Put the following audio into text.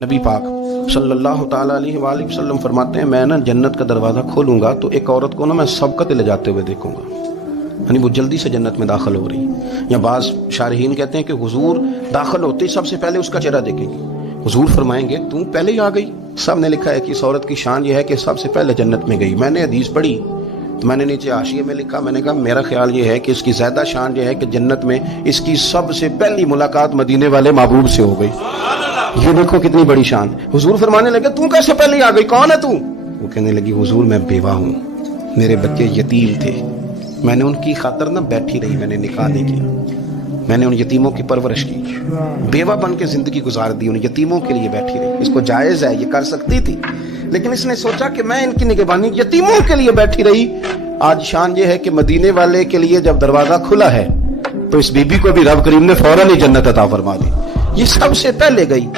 नबी पाक सल्लल्लाहु ताला अलैहि वालैहि वसल्लम फरमाते हैं, मैं ना जन्नत का दरवाज़ा खोलूंगा तो एक औरत को ना मैं सबकत ले जाते हुए देखूंगा, यानी वो जल्दी से जन्नत में दाखिल हो रही। या बाज़ शारहीन कहते हैं कि हुजूर दाखिल होते ही सबसे पहले उसका चेहरा देखेंगे। हुजूर फरमाएंगे तू पहले ही आ गई। सब ने लिखा है कि इस औरत की शान यह है कि सबसे पहले जन्नत में गई। मैंने हदीस पढ़ी तो मैंने नीचे हाशिए में लिखा, मैंने कहा मेरा ख्याल ये है कि इसकी ज़्यादा शान यह है कि जन्नत में इसकी सबसे पहली मुलाकात मदीने वाले महबूब से हो गई। ये देखो कितनी बड़ी शान। हुजूर फरमाने लगे तू कैसे पहले आ गई, कौन है तू? वो कहने लगी हुजूर मैं बेवा हूँ, मेरे बच्चे यतीम थे, मैंने उनकी खातर ना बैठी रही, मैंने निकाह नहीं किया, मैंने उन यतीमों की परवरिश की, बेवा बन के जिंदगी गुजार दी, उन यतीमों के लिए बैठी रही। इसको जायज है, ये कर सकती थी, लेकिन इसने सोचा कि मैं इनकी निगहबानी यतीमों के लिए बैठी रही। आज शान ये है कि मदीने वाले के लिए जब दरवाजा खुला है तो इस बीबी को भी रब करीम ने फौरन ही जन्नत अता फरमा दी। ये सबसे पहले गई।